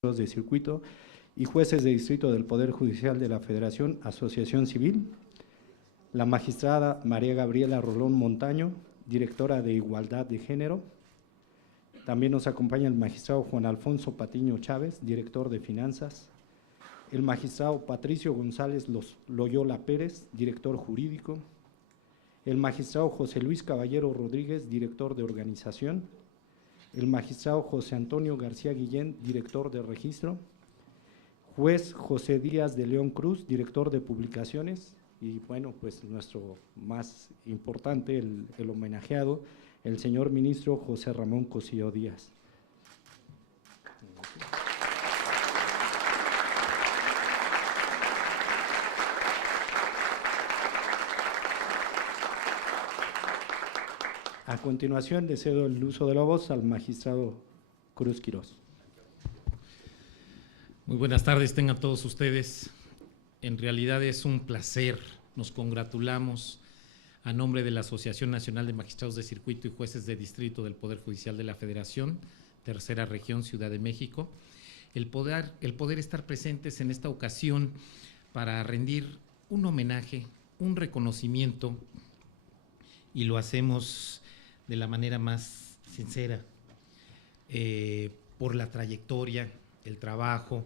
de circuito y jueces de distrito del Poder Judicial de la Federación, Asociación Civil, la magistrada María Gabriela Rolón Montaño, directora de Igualdad de Género. También nos acompaña el magistrado Juan Alfonso Patiño Chávez, director de Finanzas, el magistrado Patricio González Loyola Pérez, director jurídico, el magistrado José Luis Caballero Rodríguez, director de Organización, el magistrado José Antonio García Guillén, director de Registro, juez José Díaz de León Cruz, director de Publicaciones, y bueno, pues nuestro más importante, el homenajeado, el señor ministro José Ramón Cosío Díaz. A continuación, le cedo el uso de la voz al magistrado Cruz Quirós. Muy buenas tardes, tengan todos ustedes. En realidad es un placer, nos congratulamos a nombre de la Asociación Nacional de Magistrados de Circuito y Jueces de Distrito del Poder Judicial de la Federación, Tercera Región, Ciudad de México, el poder estar presentes en esta ocasión para rendir un homenaje, un reconocimiento, y lo hacemos de la manera más sincera, por la trayectoria, el trabajo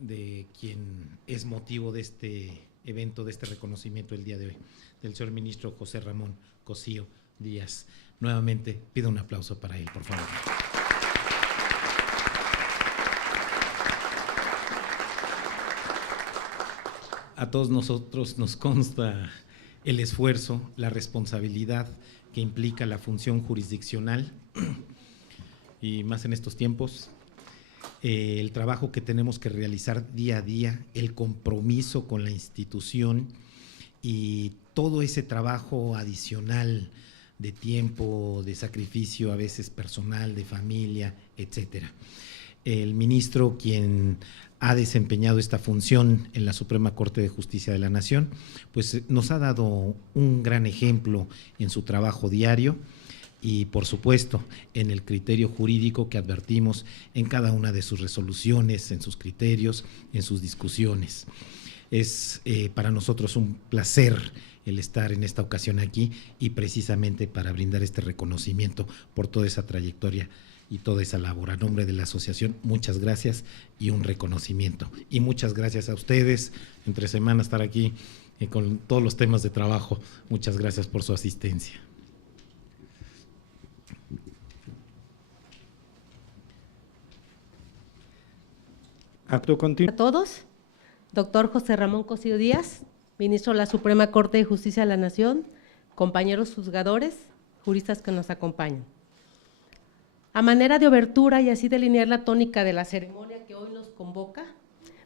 de quien es motivo de este evento, de este reconocimiento el día de hoy, del señor ministro José Ramón Cosío Díaz. Nuevamente pido un aplauso para él, por favor. A todos nosotros nos consta el esfuerzo, la responsabilidad que implica la función jurisdiccional y más en estos tiempos, el trabajo que tenemos que realizar día a día, el compromiso con la institución y todo ese trabajo adicional de tiempo, de sacrificio, a veces personal, de familia, etcétera. El ministro, quien ha desempeñado esta función en la Suprema Corte de Justicia de la Nación, pues nos ha dado un gran ejemplo en su trabajo diario y, por supuesto, en el criterio jurídico que advertimos en cada una de sus resoluciones, en sus criterios, en sus discusiones. Es para nosotros un placer el estar en esta ocasión aquí y precisamente para brindar este reconocimiento por toda esa trayectoria y toda esa labor. A nombre de la asociación, muchas gracias y un reconocimiento. Y muchas gracias a ustedes, entre semana estar aquí con todos los temas de trabajo. Muchas gracias por su asistencia. Acto continuo. A todos, doctor José Ramón Cosío Díaz, ministro de la Suprema Corte de Justicia de la Nación, compañeros juzgadores, juristas que nos acompañan. A manera de obertura y así delinear la tónica de la ceremonia que hoy nos convoca,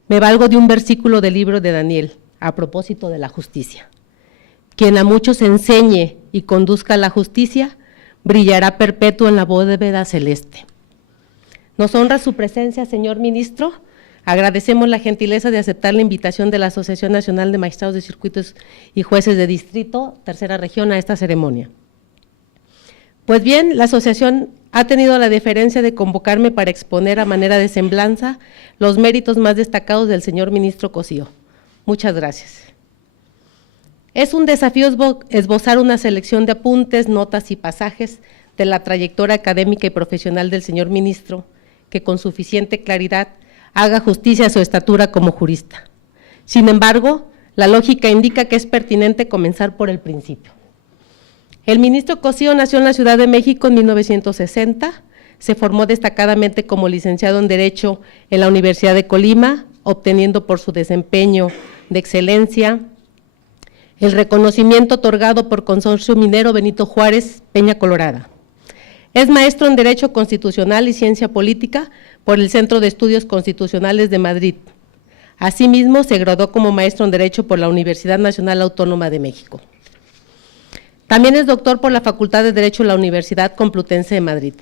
me valgo de un versículo del libro de Daniel, a propósito de la justicia. Quien a muchos enseñe y conduzca a la justicia, brillará perpetuo en la bóveda celeste. Nos honra su presencia, señor ministro. Agradecemos la gentileza de aceptar la invitación de la Asociación Nacional de Magistrados de Circuitos y Jueces de Distrito, Tercera Región, a esta ceremonia. Pues bien, la asociación ha tenido la deferencia de convocarme para exponer a manera de semblanza los méritos más destacados del señor ministro Cosío. Muchas gracias. Es un desafío esbozar una selección de apuntes, notas y pasajes de la trayectoria académica y profesional del señor ministro, que con suficiente claridad haga justicia a su estatura como jurista. Sin embargo, la lógica indica que es pertinente comenzar por el principio. El ministro Cosío nació en la Ciudad de México en 1960, se formó destacadamente como licenciado en Derecho en la Universidad de Colima, obteniendo por su desempeño de excelencia el reconocimiento otorgado por Consorcio Minero Benito Juárez, Peña Colorada. Es maestro en Derecho Constitucional y Ciencia Política por el Centro de Estudios Constitucionales de Madrid. Asimismo, se graduó como maestro en Derecho por la Universidad Nacional Autónoma de México. También es doctor por la Facultad de Derecho de la Universidad Complutense de Madrid.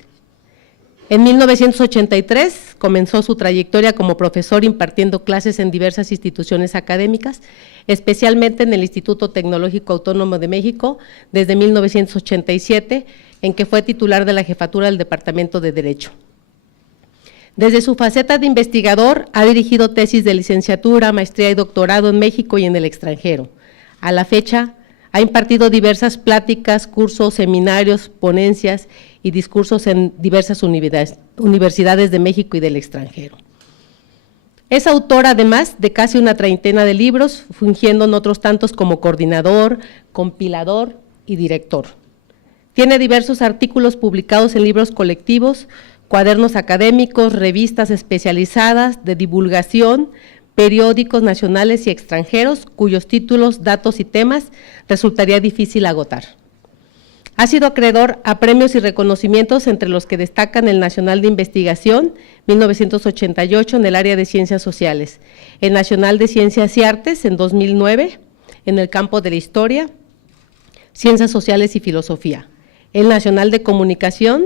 En 1983 comenzó su trayectoria como profesor impartiendo clases en diversas instituciones académicas, especialmente en el Instituto Tecnológico Autónomo de México, desde 1987, en que fue titular de la jefatura del Departamento de Derecho. Desde su faceta de investigador, ha dirigido tesis de licenciatura, maestría y doctorado en México y en el extranjero. A la fecha, ha impartido diversas pláticas, cursos, seminarios, ponencias y discursos en diversas universidades de México y del extranjero. Es autor, además, de casi una treintena de libros, fungiendo en otros tantos como coordinador, compilador y director. Tiene diversos artículos publicados en libros colectivos, cuadernos académicos, revistas especializadas de divulgación, periódicos nacionales y extranjeros, cuyos títulos, datos y temas resultaría difícil agotar. Ha sido acreedor a premios y reconocimientos, entre los que destacan el Nacional de Investigación, 1988, en el área de Ciencias Sociales, el Nacional de Ciencias y Artes, en 2009, en el campo de la Historia, Ciencias Sociales y Filosofía, el Nacional de Comunicación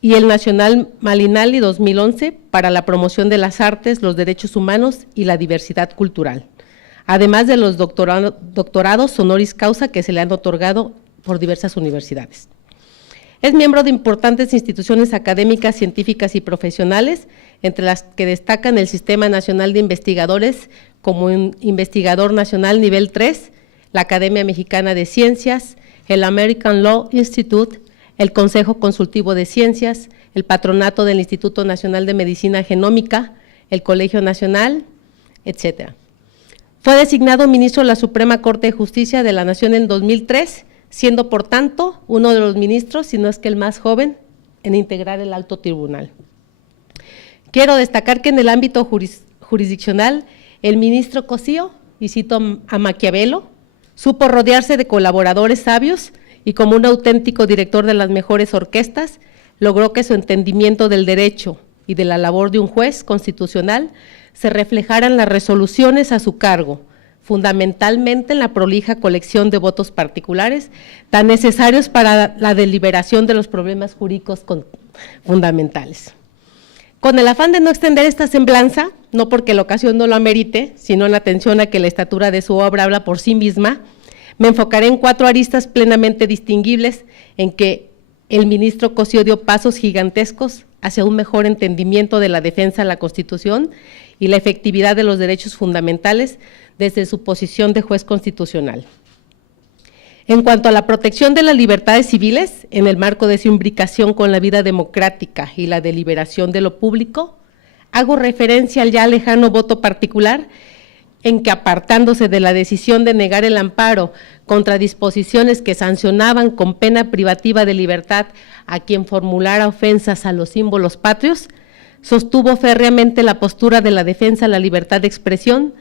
y el Nacional Malinali 2011 para la promoción de las artes, los derechos humanos y la diversidad cultural, además de los doctorados honoris causa que se le han otorgado por diversas universidades. Es miembro de importantes instituciones académicas, científicas y profesionales, entre las que destacan el Sistema Nacional de Investigadores como investigador nacional nivel 3, la Academia Mexicana de Ciencias, el American Law Institute, el Consejo Consultivo de Ciencias, el Patronato del Instituto Nacional de Medicina Genómica, el Colegio Nacional, etcétera. Fue designado ministro de la Suprema Corte de Justicia de la Nación en 2003, siendo, por tanto, uno de los ministros, si no es que el más joven, en integrar el alto tribunal. Quiero destacar que en el ámbito jurisdiccional, el ministro Cosío, y cito a Maquiavelo, supo rodearse de colaboradores sabios y, como un auténtico director de las mejores orquestas, logró que su entendimiento del derecho y de la labor de un juez constitucional se reflejaran las resoluciones a su cargo, fundamentalmente en la prolija colección de votos particulares, tan necesarios para la deliberación de los problemas jurídicos fundamentales. Con el afán de no extender esta semblanza, no porque la ocasión no lo amerite, sino en atención a que la estatura de su obra habla por sí misma, me enfocaré en 4 aristas plenamente distinguibles en que el ministro Cosío dio pasos gigantescos hacia un mejor entendimiento de la defensa de la Constitución y la efectividad de los derechos fundamentales desde su posición de juez constitucional. En cuanto a la protección de las libertades civiles, en el marco de su imbricación con la vida democrática y la deliberación de lo público, hago referencia al ya lejano voto particular, en que, apartándose de la decisión de negar el amparo contra disposiciones que sancionaban con pena privativa de libertad a quien formulara ofensas a los símbolos patrios, sostuvo férreamente la postura de la defensa a la libertad de expresión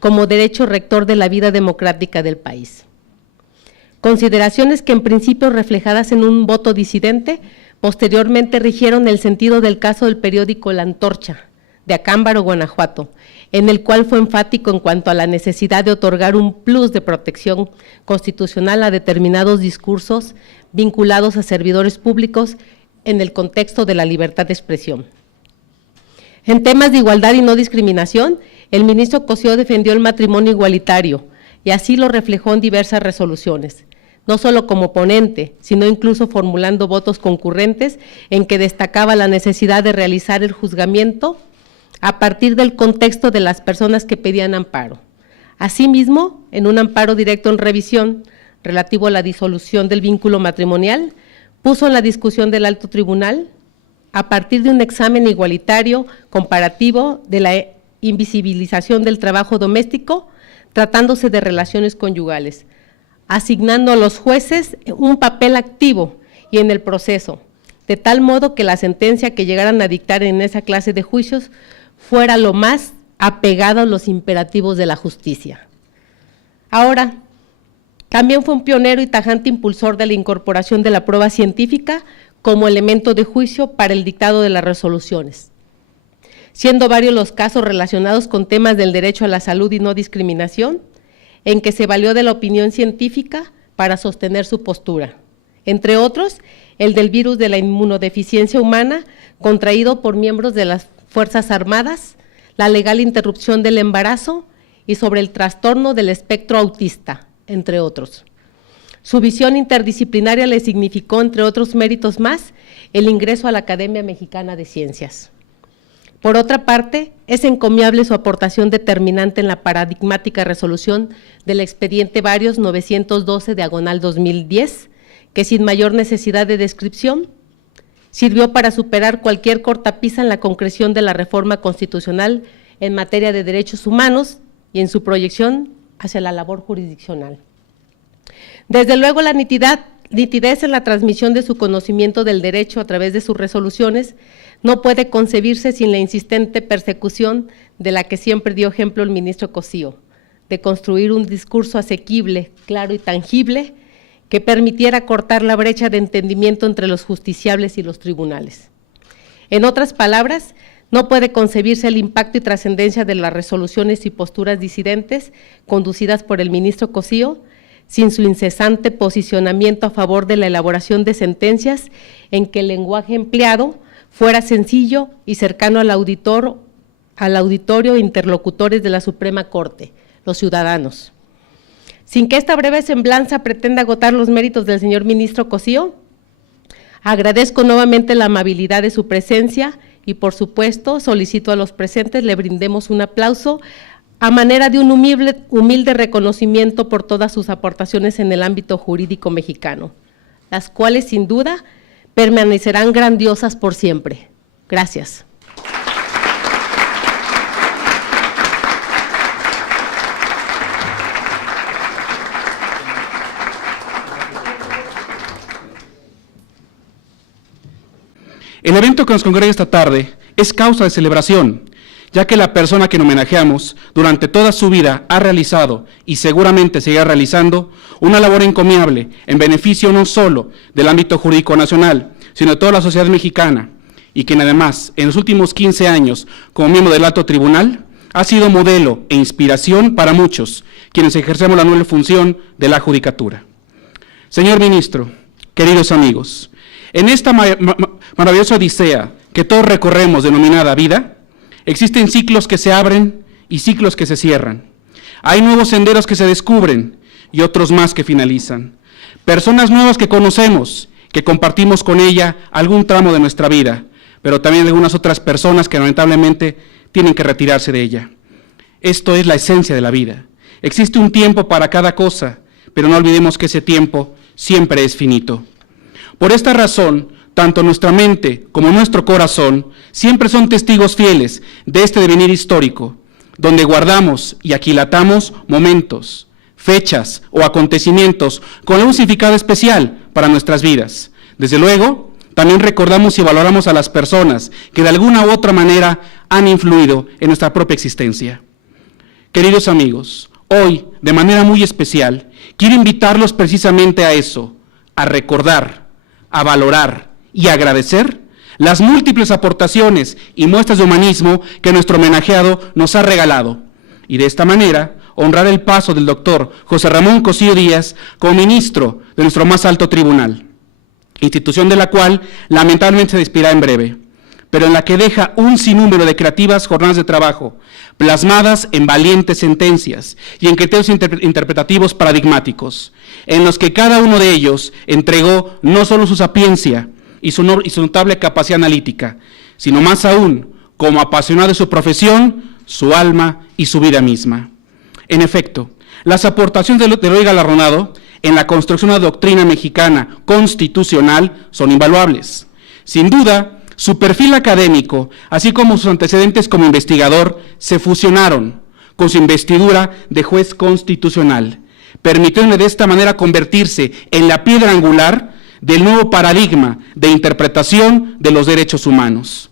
como derecho rector de la vida democrática del país. Consideraciones que, en principio reflejadas en un voto disidente, posteriormente rigieron el sentido del caso del periódico La Antorcha, de Acámbaro, Guanajuato, en el cual fue enfático en cuanto a la necesidad de otorgar un plus de protección constitucional a determinados discursos vinculados a servidores públicos en el contexto de la libertad de expresión. En temas de igualdad y no discriminación, el ministro Cosío defendió el matrimonio igualitario y así lo reflejó en diversas resoluciones, no solo como ponente, sino incluso formulando votos concurrentes en que destacaba la necesidad de realizar el juzgamiento a partir del contexto de las personas que pedían amparo. Asimismo, en un amparo directo en revisión relativo a la disolución del vínculo matrimonial, puso en la discusión del alto tribunal, a partir de un examen igualitario comparativo de la invisibilización del trabajo doméstico, tratándose de relaciones conyugales, asignando a los jueces un papel activo y en el proceso, de tal modo que la sentencia que llegaran a dictar en esa clase de juicios fuera lo más apegada a los imperativos de la justicia. Ahora, también fue un pionero y tajante impulsor de la incorporación de la prueba científica como elemento de juicio para el dictado de las resoluciones, siendo varios los casos relacionados con temas del derecho a la salud y no discriminación, en que se valió de la opinión científica para sostener su postura. Entre otros, el del virus de la inmunodeficiencia humana contraído por miembros de las Fuerzas Armadas, la legal interrupción del embarazo y sobre el trastorno del espectro autista, entre otros. Su visión interdisciplinaria le significó, entre otros méritos más, el ingreso a la Academia Mexicana de Ciencias. Por otra parte, es encomiable su aportación determinante en la paradigmática resolución del expediente varios 912/2010, que sin mayor necesidad de descripción, sirvió para superar cualquier cortapisa en la concreción de la reforma constitucional en materia de derechos humanos y en su proyección hacia la labor jurisdiccional. Desde luego, la nitidez en la transmisión de su conocimiento del derecho a través de sus resoluciones no puede concebirse sin la insistente persecución de la que siempre dio ejemplo el ministro Cosío, de construir un discurso asequible, claro y tangible, que permitiera cortar la brecha de entendimiento entre los justiciables y los tribunales. En otras palabras, no puede concebirse el impacto y trascendencia de las resoluciones y posturas disidentes conducidas por el ministro Cosío sin su incesante posicionamiento a favor de la elaboración de sentencias en que el lenguaje empleado fuera sencillo y cercano al auditorio e interlocutores de la Suprema Corte, los ciudadanos. Sin que esta breve semblanza pretenda agotar los méritos del señor ministro Cosío, agradezco nuevamente la amabilidad de su presencia y, por supuesto, solicito a los presentes le brindemos un aplauso a manera de un humilde reconocimiento por todas sus aportaciones en el ámbito jurídico mexicano, las cuales, sin duda, permanecerán grandiosas por siempre. Gracias. El evento que nos congrega esta tarde es causa de celebración, ya que la persona que homenajeamos durante toda su vida ha realizado y seguramente seguirá realizando una labor encomiable en beneficio no solo del ámbito jurídico nacional, sino de toda la sociedad mexicana, y quien además en los últimos 15 años como miembro del Alto Tribunal ha sido modelo e inspiración para muchos, quienes ejercemos la noble función de la judicatura. Señor ministro, queridos amigos, en esta maravillosa odisea que todos recorremos denominada vida, existen ciclos que se abren y ciclos que se cierran. Hay nuevos senderos que se descubren y otros más que finalizan. Personas nuevas que conocemos, que compartimos con ella algún tramo de nuestra vida, pero también algunas otras personas que lamentablemente tienen que retirarse de ella. Esto es la esencia de la vida. Existe un tiempo para cada cosa, pero no olvidemos que ese tiempo siempre es finito. Por esta razón, tanto nuestra mente como nuestro corazón siempre son testigos fieles de este devenir histórico, donde guardamos y aquilatamos momentos, fechas o acontecimientos con un significado especial para nuestras vidas. Desde luego, también recordamos y valoramos a las personas que de alguna u otra manera han influido en nuestra propia existencia. Queridos amigos, hoy, de manera muy especial, quiero invitarlos precisamente a eso, a recordar, a valorar y agradecer las múltiples aportaciones y muestras de humanismo que nuestro homenajeado nos ha regalado, y de esta manera honrar el paso del doctor José Ramón Cosío Díaz como ministro de nuestro más alto tribunal, institución de la cual lamentablemente se despirá en breve, pero en la que deja un sinnúmero de creativas jornadas de trabajo, plasmadas en valientes sentencias y en criterios interpretativos paradigmáticos, en los que cada uno de ellos entregó no solo su sapiencia y su notable capacidad analítica, sino más aún, como apasionado de su profesión, su alma y su vida misma. En efecto, las aportaciones de Eloy Galardonado en la construcción de una doctrina mexicana constitucional son invaluables. Sin duda, su perfil académico, así como sus antecedentes como investigador, se fusionaron con su investidura de juez constitucional, permitiéndole de esta manera convertirse en la piedra angular del nuevo paradigma de interpretación de los derechos humanos.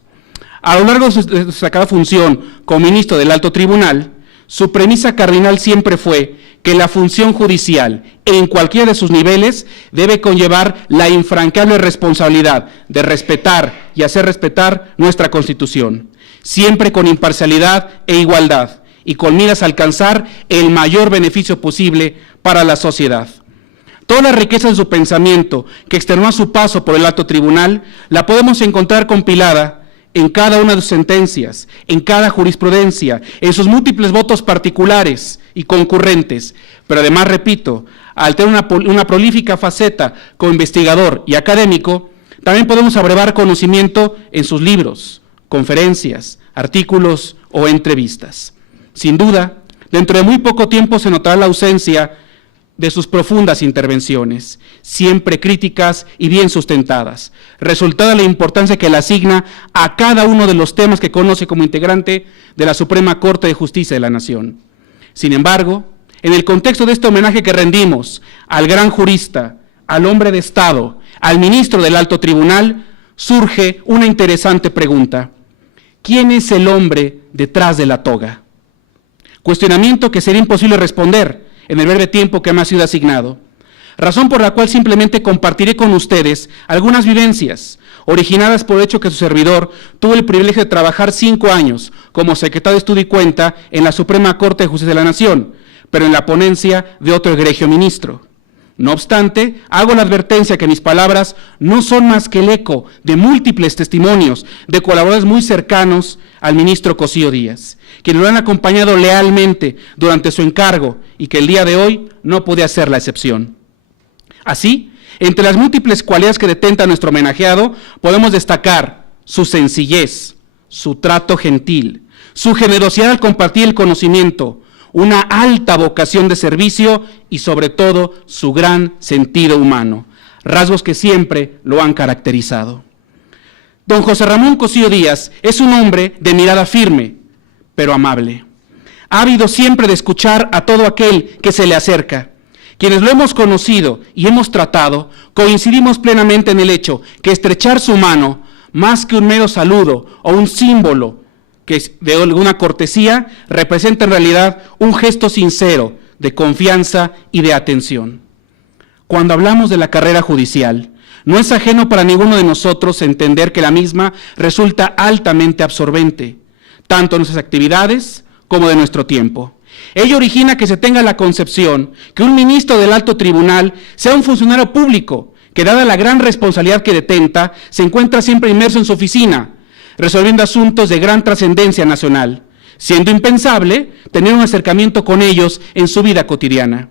A lo largo de su destacada función como ministro del Alto Tribunal, su premisa cardinal siempre fue que la función judicial, en cualquiera de sus niveles, debe conllevar la infranqueable responsabilidad de respetar y hacer respetar nuestra Constitución, siempre con imparcialidad e igualdad, y con miras a alcanzar el mayor beneficio posible para la sociedad. Toda la riqueza de su pensamiento que externó a su paso por el Alto Tribunal la podemos encontrar compilada en cada una de sus sentencias, en cada jurisprudencia, en sus múltiples votos particulares y concurrentes, pero además, repito, al tener una prolífica faceta como investigador y académico, también podemos abrevar conocimiento en sus libros, conferencias, artículos o entrevistas. Sin duda, dentro de muy poco tiempo se notará la ausencia de sus profundas intervenciones, siempre críticas y bien sustentadas, resultado de la importancia que le asigna a cada uno de los temas que conoce como integrante de la Suprema Corte de Justicia de la Nación. Sin embargo, en el contexto de este homenaje que rendimos al gran jurista, al hombre de Estado, al ministro del Alto Tribunal, surge una interesante pregunta: ¿quién es el hombre detrás de la toga? Cuestionamiento que sería imposible responder en el breve tiempo que me ha sido asignado, razón por la cual simplemente compartiré con ustedes algunas vivencias originadas por el hecho que su servidor tuvo el privilegio de trabajar 5 años como secretario de Estudio y Cuenta en la Suprema Corte de Justicia de la Nación, pero en la ponencia de otro egregio ministro. No obstante, hago la advertencia que mis palabras no son más que el eco de múltiples testimonios de colaboradores muy cercanos al ministro Cosío Díaz, quienes lo han acompañado lealmente durante su encargo y que el día de hoy no puede ser la excepción. Así, entre las múltiples cualidades que detenta nuestro homenajeado, podemos destacar su sencillez, su trato gentil, su generosidad al compartir el conocimiento, una alta vocación de servicio y sobre todo su gran sentido humano, rasgos que siempre lo han caracterizado. Don José Ramón Cosío Díaz es un hombre de mirada firme, pero amable. Ha habido siempre de escuchar a todo aquel que se le acerca. Quienes lo hemos conocido y hemos tratado, coincidimos plenamente en el hecho que estrechar su mano, más que un mero saludo o un símbolo que de alguna cortesía, representa en realidad un gesto sincero de confianza y de atención. Cuando hablamos de la carrera judicial, no es ajeno para ninguno de nosotros entender que la misma resulta altamente absorbente, tanto en nuestras actividades como de nuestro tiempo. Ello origina que se tenga la concepción que un ministro del Alto Tribunal sea un funcionario público, que dada la gran responsabilidad que detenta, se encuentra siempre inmerso en su oficina, resolviendo asuntos de gran trascendencia nacional, siendo impensable tener un acercamiento con ellos en su vida cotidiana.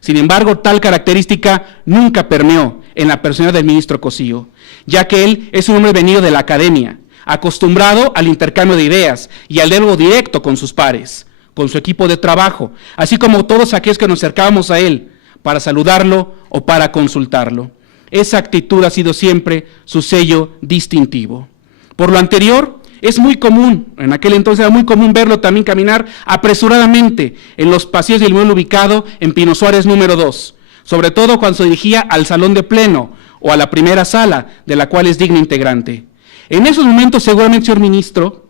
Sin embargo, tal característica nunca permeó en la personalidad del ministro Cosío, ya que él es un hombre venido de la academia, acostumbrado al intercambio de ideas y al diálogo directo con sus pares, con su equipo de trabajo, así como todos aquellos que nos acercábamos a él para saludarlo o para consultarlo. Esa actitud ha sido siempre su sello distintivo. Por lo anterior, es muy común, en aquel entonces era muy común verlo también caminar apresuradamente en los pasillos del inmueble ubicado en Pino Suárez número 2, sobre todo cuando se dirigía al salón de pleno o a la primera sala, de la cual es digno integrante. En esos momentos, seguramente, señor ministro,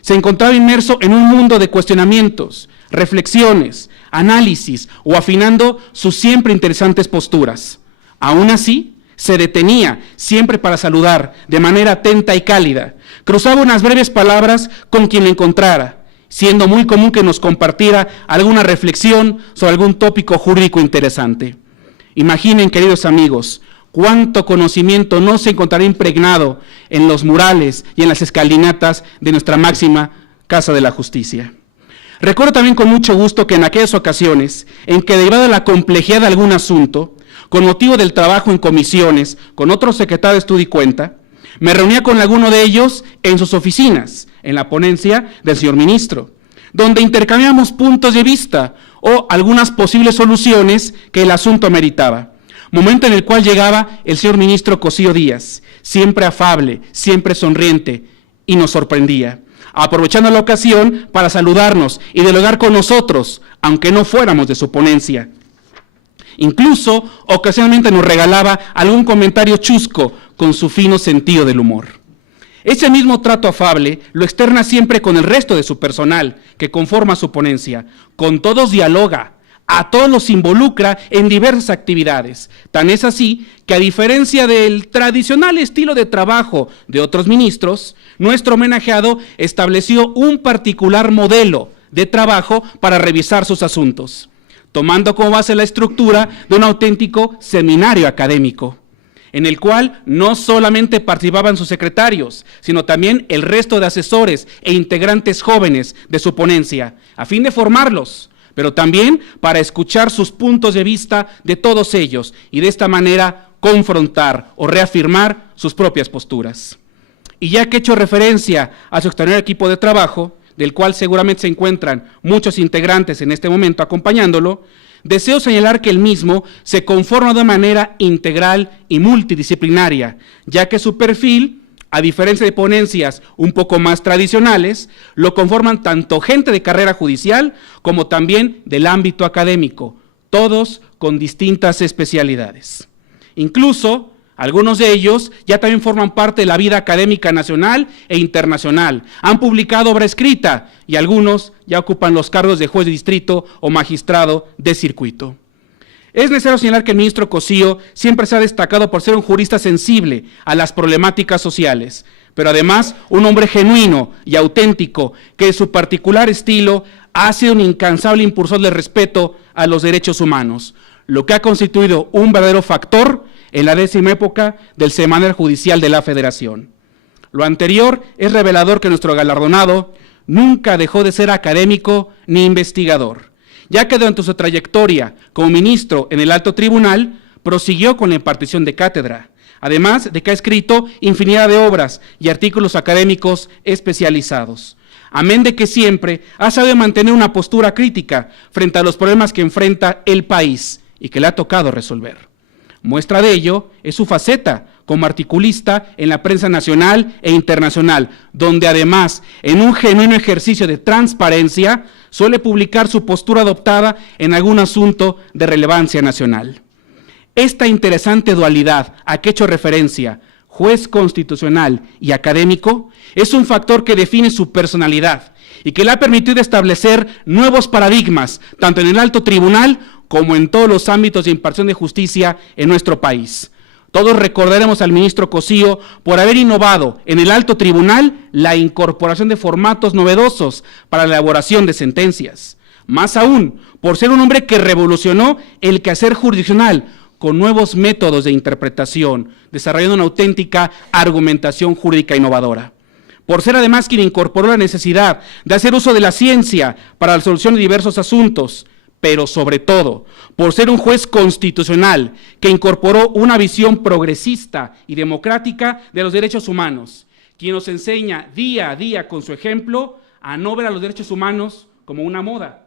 se encontraba inmerso en un mundo de cuestionamientos, reflexiones, análisis o afinando sus siempre interesantes posturas. Aún así, se detenía siempre para saludar de manera atenta y cálida, cruzaba unas breves palabras con quien le encontrara, siendo muy común que nos compartiera alguna reflexión sobre algún tópico jurídico interesante. Imaginen, queridos amigos, cuánto conocimiento no se encontrará impregnado en los murales y en las escalinatas de nuestra máxima Casa de la Justicia. Recuerdo también con mucho gusto que en aquellas ocasiones en que, derivada de la complejidad de algún asunto, con motivo del trabajo en comisiones con otro secretario de Estudio y Cuenta, me reunía con alguno de ellos en sus oficinas, en la ponencia del señor ministro, donde intercambiamos puntos de vista o algunas posibles soluciones que el asunto meritaba. Momento en el cual llegaba el señor ministro Cosío Díaz, siempre afable, siempre sonriente, y nos sorprendía, aprovechando la ocasión para saludarnos y dialogar con nosotros, aunque no fuéramos de su ponencia. Incluso, ocasionalmente nos regalaba algún comentario chusco con su fino sentido del humor. Ese mismo trato afable lo externa siempre con el resto de su personal que conforma su ponencia. Con todos dialoga, a todos los involucra en diversas actividades. Tan es así que, a diferencia del tradicional estilo de trabajo de otros ministros, nuestro homenajeado estableció un particular modelo de trabajo para revisar sus asuntos, tomando como base la estructura de un auténtico seminario académico, en el cual no solamente participaban sus secretarios, sino también el resto de asesores e integrantes jóvenes de su ponencia, a fin de formarlos, pero también para escuchar sus puntos de vista de todos ellos y de esta manera confrontar o reafirmar sus propias posturas. Y ya que he hecho referencia a su extraordinario equipo de trabajo, del cual seguramente se encuentran muchos integrantes en este momento acompañándolo, deseo señalar que el mismo se conforma de manera integral y multidisciplinaria, ya que su perfil, a diferencia de ponencias un poco más tradicionales, lo conforman tanto gente de carrera judicial como también del ámbito académico, todos con distintas especialidades. Incluso, algunos de ellos ya también forman parte de la vida académica nacional e internacional, han publicado obra escrita y algunos ya ocupan los cargos de juez de distrito o magistrado de circuito. Es necesario señalar que el ministro Cosío siempre se ha destacado por ser un jurista sensible a las problemáticas sociales, pero además un hombre genuino y auténtico que en su particular estilo ha sido un incansable impulsor del respeto a los derechos humanos, lo que ha constituido un verdadero factor en la 10ª época del Semanario Judicial de la Federación. Lo anterior es revelador que nuestro galardonado nunca dejó de ser académico ni investigador, ya que durante su trayectoria como ministro en el Alto Tribunal prosiguió con la impartición de cátedra, además de que ha escrito infinidad de obras y artículos académicos especializados, amén de que siempre ha sabido mantener una postura crítica frente a los problemas que enfrenta el país y que le ha tocado resolver. Muestra de ello es su faceta como articulista en la prensa nacional e internacional, donde además, en un genuino ejercicio de transparencia, suele publicar su postura adoptada en algún asunto de relevancia nacional. Esta interesante dualidad a que he hecho referencia, juez constitucional y académico, es un factor que define su personalidad y que le ha permitido establecer nuevos paradigmas, tanto en el alto tribunal como en todos los ámbitos de impartición de justicia en nuestro país. Todos recordaremos al ministro Cosío por haber innovado en el alto tribunal la incorporación de formatos novedosos para la elaboración de sentencias. Más aún, por ser un hombre que revolucionó el quehacer jurisdiccional con nuevos métodos de interpretación, desarrollando una auténtica argumentación jurídica innovadora. Por ser además quien incorporó la necesidad de hacer uso de la ciencia para la solución de diversos asuntos, pero sobre todo, por ser un juez constitucional que incorporó una visión progresista y democrática de los derechos humanos, quien nos enseña día a día con su ejemplo a no ver a los derechos humanos como una moda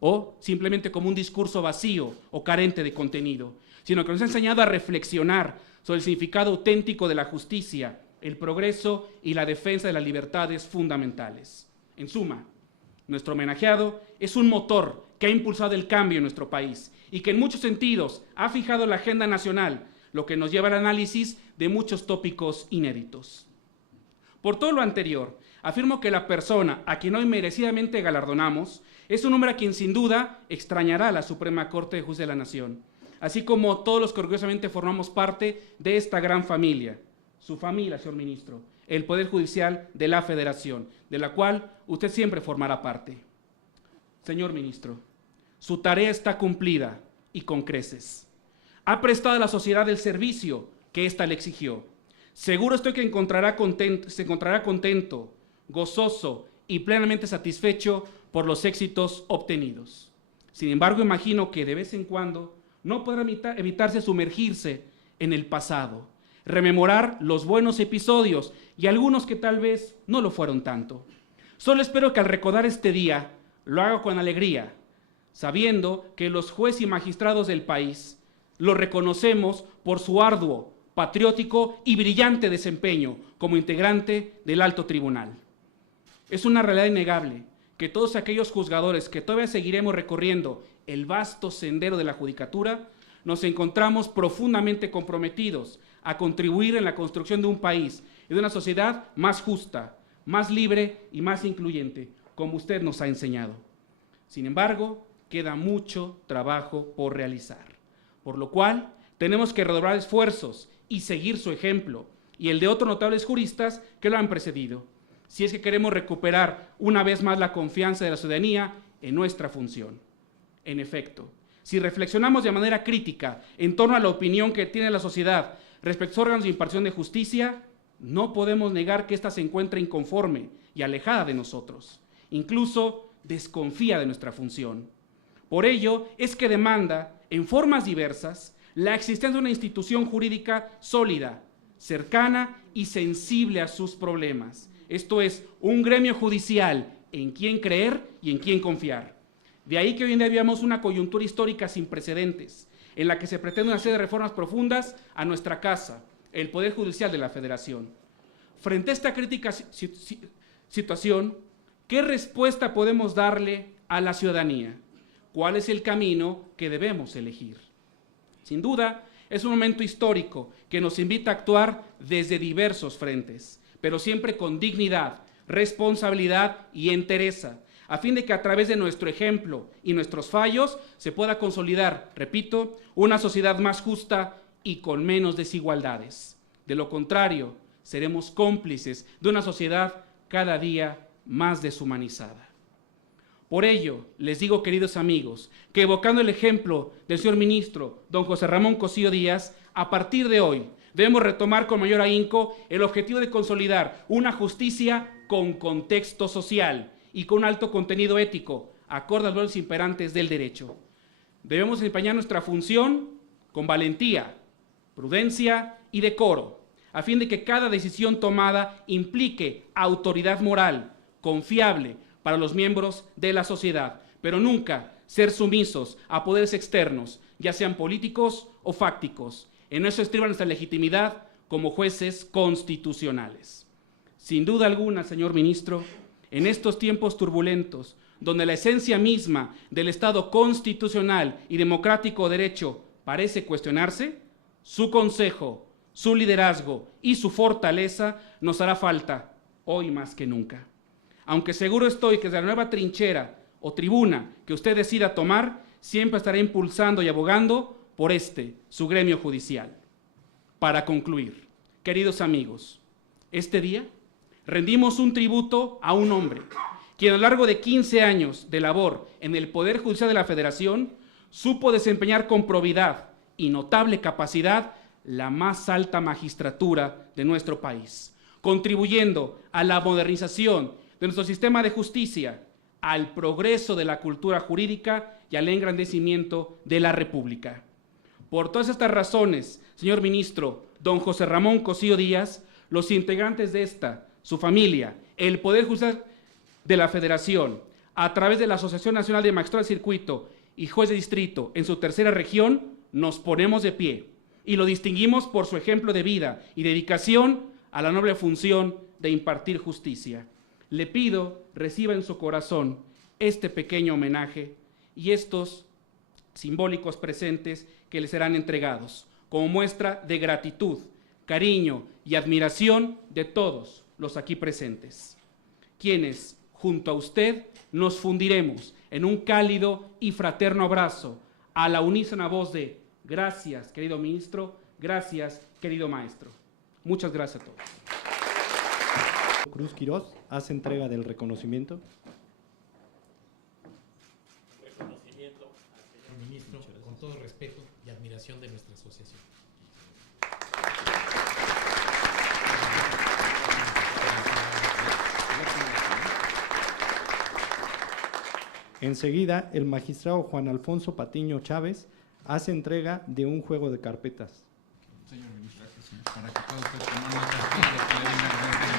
o simplemente como un discurso vacío o carente de contenido, sino que nos ha enseñado a reflexionar sobre el significado auténtico de la justicia, el progreso y la defensa de las libertades fundamentales. En suma, nuestro homenajeado es un motor que ha impulsado el cambio en nuestro país y que en muchos sentidos ha fijado la agenda nacional, lo que nos lleva al análisis de muchos tópicos inéditos. Por todo lo anterior, afirmo que la persona a quien hoy merecidamente galardonamos es un hombre a quien sin duda extrañará la Suprema Corte de Justicia de la Nación, así como todos los que orgullosamente formamos parte de esta gran familia, su familia, señor ministro, el Poder Judicial de la Federación, de la cual usted siempre formará parte. Señor ministro, su tarea está cumplida y con creces. Ha prestado a la sociedad el servicio que ésta le exigió. Seguro estoy que se encontrará contento, gozoso y plenamente satisfecho por los éxitos obtenidos. Sin embargo, imagino que de vez en cuando no podrá evitarse sumergirse en el pasado, rememorar los buenos episodios y algunos que tal vez no lo fueron tanto. Solo espero que al recordar este día lo haga con alegría, sabiendo que los jueces y magistrados del país lo reconocemos por su arduo, patriótico y brillante desempeño como integrante del alto tribunal. Es una realidad innegable que todos aquellos juzgadores que todavía seguiremos recorriendo el vasto sendero de la judicatura, nos encontramos profundamente comprometidos a contribuir en la construcción de un país y de una sociedad más justa, más libre y más incluyente, como usted nos ha enseñado. Sin embargo, queda mucho trabajo por realizar, por lo cual tenemos que redoblar esfuerzos y seguir su ejemplo y el de otros notables juristas que lo han precedido, si es que queremos recuperar una vez más la confianza de la ciudadanía en nuestra función. En efecto, si reflexionamos de manera crítica en torno a la opinión que tiene la sociedad respecto a órganos de impartición de justicia, no podemos negar que ésta se encuentra inconforme y alejada de nosotros, incluso desconfía de nuestra función. Por ello es que demanda, en formas diversas, la existencia de una institución jurídica sólida, cercana y sensible a sus problemas. Esto es, un gremio judicial en quien creer y en quien confiar. De ahí que hoy en día vivamos una coyuntura histórica sin precedentes, en la que se pretende una serie de reformas profundas a nuestra casa, el Poder Judicial de la Federación. Frente a esta crítica situación, ¿qué respuesta podemos darle a la ciudadanía? ¿Cuál es el camino que debemos elegir? Sin duda, es un momento histórico que nos invita a actuar desde diversos frentes, pero siempre con dignidad, responsabilidad y entereza, a fin de que a través de nuestro ejemplo y nuestros fallos se pueda consolidar, repito, una sociedad más justa y con menos desigualdades. De lo contrario, seremos cómplices de una sociedad cada día más deshumanizada. Por ello, les digo, queridos amigos, que evocando el ejemplo del señor ministro, don José Ramón Cosío Díaz, a partir de hoy debemos retomar con mayor ahínco el objetivo de consolidar una justicia con contexto social y con un alto contenido ético, acorde a los valores imperantes del derecho. Debemos desempeñar nuestra función con valentía, prudencia y decoro, a fin de que cada decisión tomada implique autoridad moral, confiable para los miembros de la sociedad, pero nunca ser sumisos a poderes externos, ya sean políticos o fácticos. En eso estriba nuestra legitimidad como jueces constitucionales. Sin duda alguna, señor ministro, en estos tiempos turbulentos, donde la esencia misma del Estado constitucional y democrático de derecho parece cuestionarse, su consejo, su liderazgo y su fortaleza nos hará falta hoy más que nunca. Aunque seguro estoy que desde la nueva trinchera o tribuna que usted decida tomar, siempre estará impulsando y abogando por su gremio judicial. Para concluir, queridos amigos, este día rendimos un tributo a un hombre, quien a lo largo de 15 años de labor en el Poder Judicial de la Federación supo desempeñar con probidad y notable capacidad la más alta magistratura de nuestro país, contribuyendo a la modernización de nuestro sistema de justicia, al progreso de la cultura jurídica y al engrandecimiento de la República. Por todas estas razones, señor ministro, don José Ramón Cosío Díaz, los integrantes de su familia, el Poder Judicial de la Federación, a través de la Asociación Nacional de Magistrados de Circuito y Juez de Distrito en su tercera región, nos ponemos de pie y lo distinguimos por su ejemplo de vida y dedicación a la noble función de impartir justicia. Le pido, reciba en su corazón este pequeño homenaje y estos simbólicos presentes que le serán entregados, como muestra de gratitud, cariño y admiración de todos los aquí presentes, quienes, junto a usted, nos fundiremos en un cálido y fraterno abrazo, a la unísona voz de gracias, querido ministro, gracias, querido maestro. Muchas gracias a todos. Cruz Quirós hace entrega del reconocimiento. Reconocimiento al señor ministro, con todo respeto y admiración de nuestra asociación. Enseguida, el magistrado Juan Alfonso Patiño Chávez hace entrega de un juego de carpetas. Señor ministro, gracias, señor. Para que todos ustedes tomen notas de lo que le venga a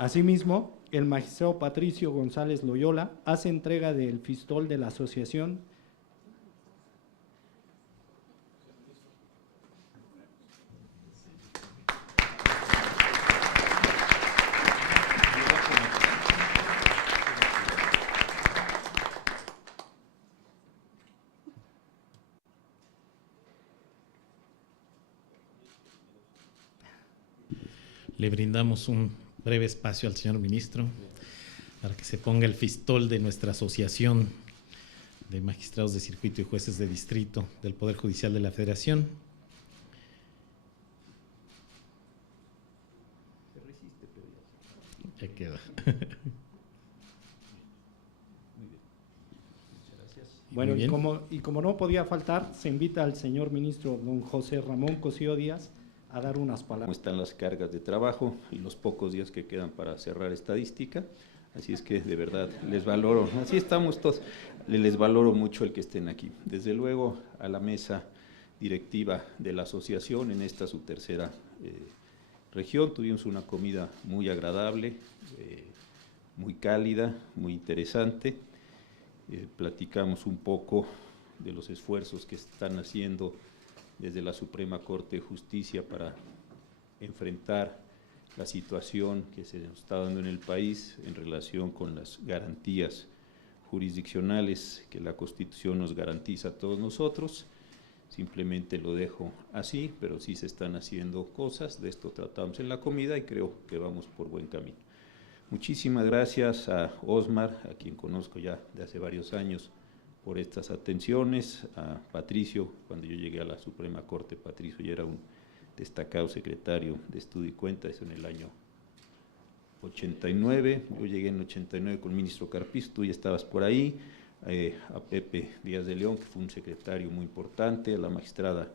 Asimismo, el magistrado Patricio González Loyola hace entrega del fistol de la asociación. Le brindamos un breve espacio al señor ministro para que se ponga el fistol de nuestra asociación de magistrados de circuito y jueces de distrito del Poder Judicial de la Federación. Ya queda. Bueno, y como no podía faltar, se invita al señor ministro don José Ramón Cosío Díaz a dar unas palabras. Cómo están las cargas de trabajo y los pocos días que quedan para cerrar estadística. Así es que de verdad les valoro, así estamos todos, les valoro mucho el que estén aquí. Desde luego a la mesa directiva de la asociación en esta su tercera región, tuvimos una comida muy agradable, muy cálida, muy interesante, platicamos un poco de los esfuerzos que están haciendo desde la Suprema Corte de Justicia para enfrentar la situación que se nos está dando en el país en relación con las garantías jurisdiccionales que la Constitución nos garantiza a todos nosotros. Simplemente lo dejo así, pero sí se están haciendo cosas, de esto tratamos en la comida y creo que vamos por buen camino. Muchísimas gracias a Osmar, a quien conozco ya de hace varios años, por estas atenciones, a Patricio, cuando yo llegué a la Suprema Corte, Patricio ya era un destacado secretario de Estudio y Cuenta, eso en el año 89, yo llegué en el 89 con el ministro Carpizo, tú ya estabas por ahí, a Pepe Díaz de León, que fue un secretario muy importante, a la magistrada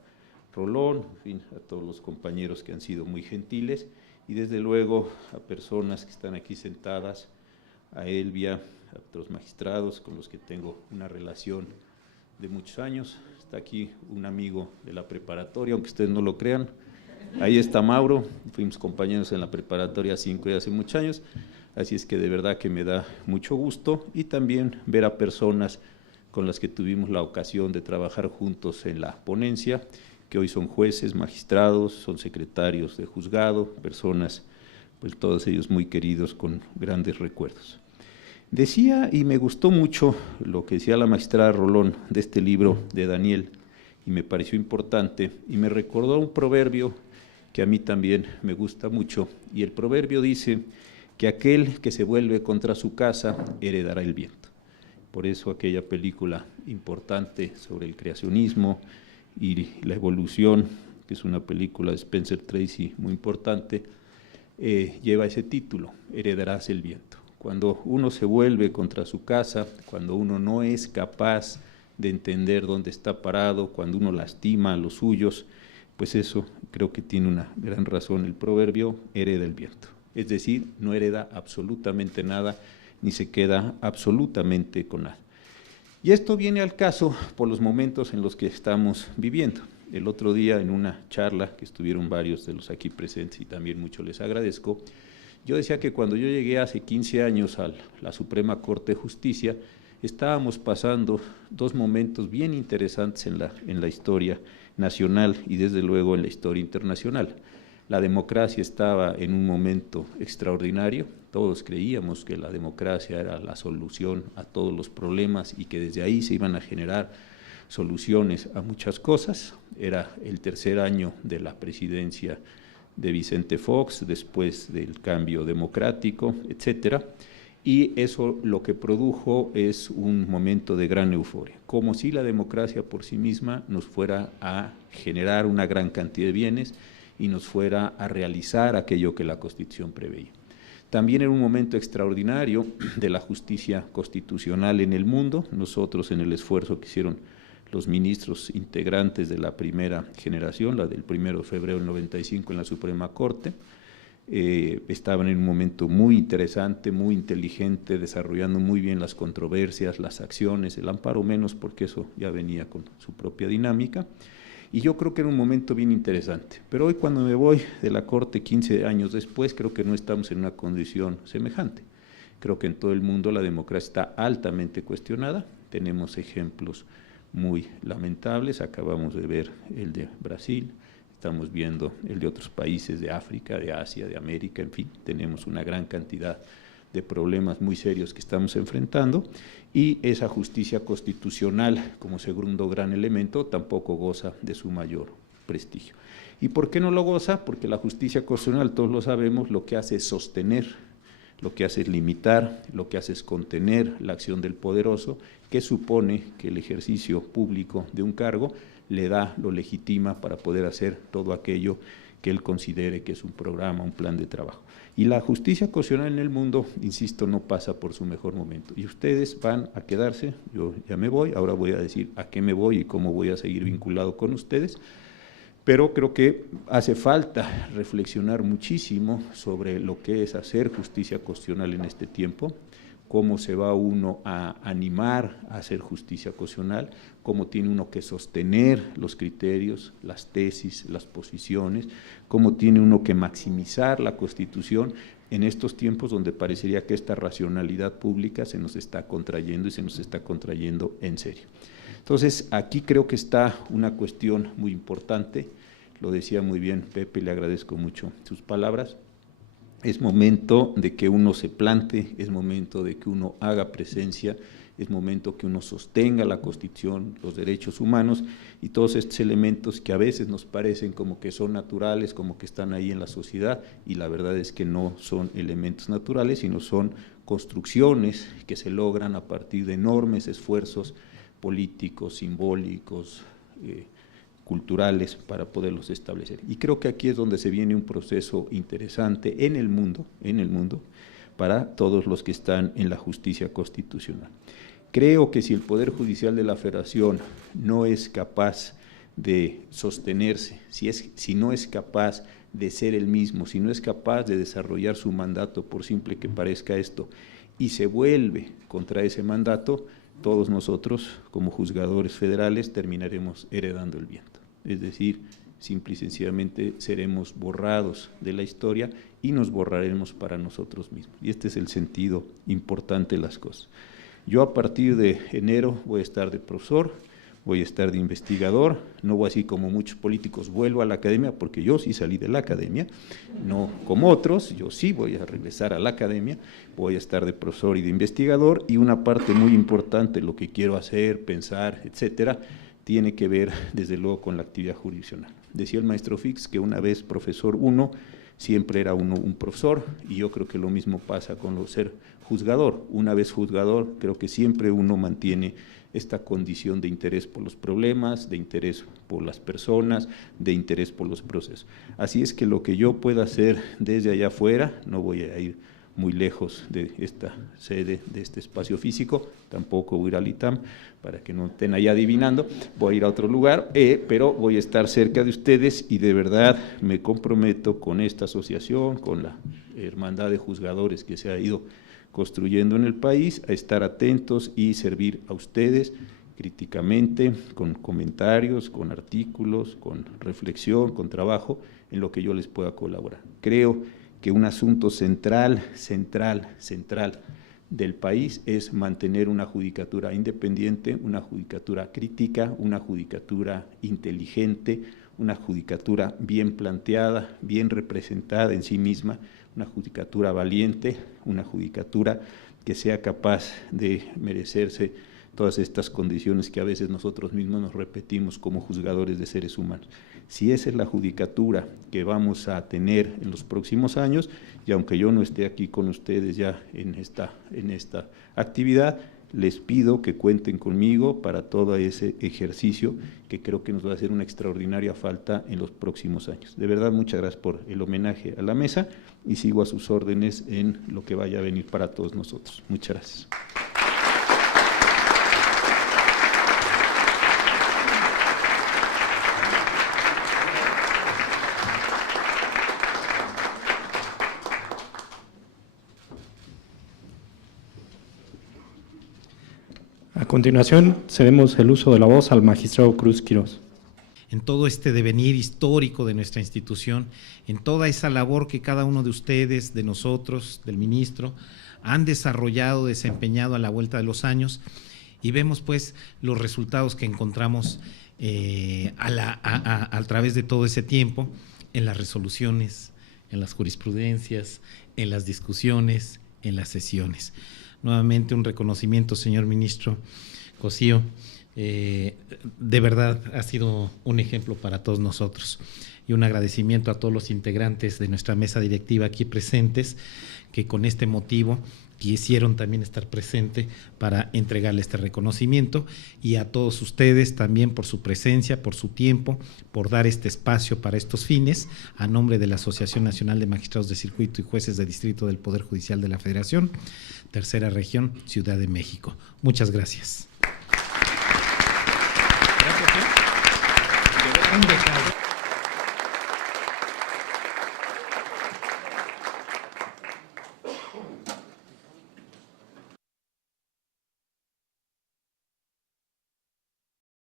Rolón, en fin, a todos los compañeros que han sido muy gentiles, y desde luego a personas que están aquí sentadas, a Elvia, a otros magistrados con los que tengo una relación de muchos años. Está aquí un amigo de la preparatoria, aunque ustedes no lo crean, ahí está Mauro, fuimos compañeros en la preparatoria 5 de hace muchos años, así es que de verdad que me da mucho gusto, y también ver a personas con las que tuvimos la ocasión de trabajar juntos en la ponencia, que hoy son jueces, magistrados, son secretarios de juzgado, personas, pues todos ellos muy queridos con grandes recuerdos. Decía, y me gustó mucho lo que decía la magistrada Rolón de este libro de Daniel, y me pareció importante, y me recordó un proverbio que a mí también me gusta mucho, y el proverbio dice que aquel que se vuelve contra su casa heredará el viento. Por eso aquella película importante sobre el creacionismo y la evolución, que es una película de Spencer Tracy muy importante, lleva ese título, Heredarás el viento. Cuando uno se vuelve contra su casa, cuando uno no es capaz de entender dónde está parado, cuando uno lastima a los suyos, pues eso creo que tiene una gran razón el proverbio, hereda el viento. Es decir, no hereda absolutamente nada, ni se queda absolutamente con nada. Y esto viene al caso por los momentos en los que estamos viviendo. El otro día en una charla, que estuvieron varios de los aquí presentes y también mucho les agradezco, yo decía que cuando yo llegué hace 15 años a la Suprema Corte de Justicia, estábamos pasando dos momentos bien interesantes en la historia nacional y desde luego en la historia internacional. La democracia estaba en un momento extraordinario, todos creíamos que la democracia era la solución a todos los problemas y que desde ahí se iban a generar soluciones a muchas cosas. Era el tercer año de la presidencia de Vicente Fox, después del cambio democrático, etcétera, y eso lo que produjo es un momento de gran euforia, como si la democracia por sí misma nos fuera a generar una gran cantidad de bienes y nos fuera a realizar aquello que la Constitución preveía. También era un momento extraordinario de la justicia constitucional en el mundo. Nosotros, en el esfuerzo que hicieron los ministros integrantes de la primera generación, la del 1 de febrero del 95 en la Suprema Corte, estaban en un momento muy interesante, muy inteligente, desarrollando muy bien las controversias, las acciones, el amparo menos porque eso ya venía con su propia dinámica, y yo creo que era un momento bien interesante. Pero hoy cuando me voy de la Corte 15 años después, creo que no estamos en una condición semejante. Creo que en todo el mundo la democracia está altamente cuestionada, tenemos ejemplos muy lamentables, acabamos de ver el de Brasil, estamos viendo el de otros países de África, de Asia, de América, en fin, tenemos una gran cantidad de problemas muy serios que estamos enfrentando, y esa justicia constitucional, como segundo gran elemento, tampoco goza de su mayor prestigio. ¿Y por qué no lo goza? Porque la justicia constitucional, todos lo sabemos, lo que hace es sostener, lo que hace es limitar, lo que hace es contener la acción del poderoso, que supone que el ejercicio público de un cargo le da, lo legitima para poder hacer todo aquello que él considere que es un programa, un plan de trabajo. Y la justicia constitucional en el mundo, insisto, no pasa por su mejor momento. Y ustedes van a quedarse, yo ya me voy, ahora voy a decir a qué me voy y cómo voy a seguir vinculado con ustedes, pero creo que hace falta reflexionar muchísimo sobre lo que es hacer justicia constitucional en este tiempo, cómo se va uno a animar a hacer justicia constitucional, cómo tiene uno que sostener los criterios, las tesis, las posiciones, cómo tiene uno que maximizar la Constitución en estos tiempos donde parecería que esta racionalidad pública se nos está contrayendo y se nos está contrayendo en serio. Entonces, aquí creo que está una cuestión muy importante, lo decía muy bien Pepe, le agradezco mucho sus palabras. Es momento de que uno se plante, es momento de que uno haga presencia, es momento que uno sostenga la Constitución, los derechos humanos y todos estos elementos que a veces nos parecen como que son naturales, como que están ahí en la sociedad, y la verdad es que no son elementos naturales, sino son construcciones que se logran a partir de enormes esfuerzos políticos, simbólicos, culturales para poderlos establecer. Y creo que aquí es donde se viene un proceso interesante en el mundo, para todos los que están en la justicia constitucional. Creo que si el Poder Judicial de la Federación no es capaz de sostenerse, si no es capaz de ser el mismo, si no es capaz de desarrollar su mandato, por simple que parezca esto, y se vuelve contra ese mandato, todos nosotros, como juzgadores federales, terminaremos heredando el viento. Es decir, simple y sencillamente seremos borrados de la historia y nos borraremos para nosotros mismos. Y este es el sentido importante de las cosas. Yo a partir de enero voy a estar de profesor, voy a estar de investigador, no voy así como muchos políticos, vuelvo a la academia, porque yo sí salí de la academia, no como otros, yo sí voy a regresar a la academia, voy a estar de profesor y de investigador, y una parte muy importante, lo que quiero hacer, pensar, etcétera, tiene que ver desde luego con la actividad jurisdiccional. Decía el maestro Fix que una vez profesor uno, siempre era uno un profesor, y yo creo que lo mismo pasa con lo ser juzgador. Una vez juzgador, creo que siempre uno mantiene esta condición de interés por los problemas, de interés por las personas, de interés por los procesos. Así es que lo que yo pueda hacer desde allá afuera, no voy a ir muy lejos de esta sede, de este espacio físico, tampoco voy a ir al ITAM, para que no estén ahí adivinando, voy a ir a otro lugar, pero voy a estar cerca de ustedes y de verdad me comprometo con esta asociación, con la hermandad de juzgadores que se ha ido construyendo en el país, a estar atentos y servir a ustedes críticamente, con comentarios, con artículos, con reflexión, con trabajo, en lo que yo les pueda colaborar. Creo que un asunto central del país es mantener una judicatura independiente, una judicatura crítica, una judicatura inteligente, una judicatura bien planteada, bien representada en sí misma, una judicatura valiente, una judicatura que sea capaz de merecerse todas estas condiciones que a veces nosotros mismos nos repetimos como juzgadores de seres humanos. Si esa es la judicatura que vamos a tener en los próximos años, y aunque yo no esté aquí con ustedes ya en esta actividad, les pido que cuenten conmigo para todo ese ejercicio que creo que nos va a hacer una extraordinaria falta en los próximos años. De verdad, muchas gracias por el homenaje a la mesa y sigo a sus órdenes en lo que vaya a venir para todos nosotros. Muchas gracias. A continuación, cedemos el uso de la voz al magistrado Cruz Quirós. En todo este devenir histórico de nuestra institución, en toda esa labor que cada uno de ustedes, de nosotros, del ministro, han desarrollado, desempeñado a la vuelta de los años, y vemos pues los resultados que encontramos a través de todo ese tiempo, en las resoluciones, en las jurisprudencias, en las discusiones, en las sesiones. Nuevamente un reconocimiento, señor ministro Cosío, de verdad ha sido un ejemplo para todos nosotros, y un agradecimiento a todos los integrantes de nuestra mesa directiva aquí presentes, que con este motivo quisieron también estar presente para entregarle este reconocimiento, y a todos ustedes también por su presencia, por su tiempo, por dar este espacio para estos fines, a nombre de la Asociación Nacional de Magistrados de Circuito y Jueces de Distrito del Poder Judicial de la Federación, Tercera Región, Ciudad de México. Muchas gracias.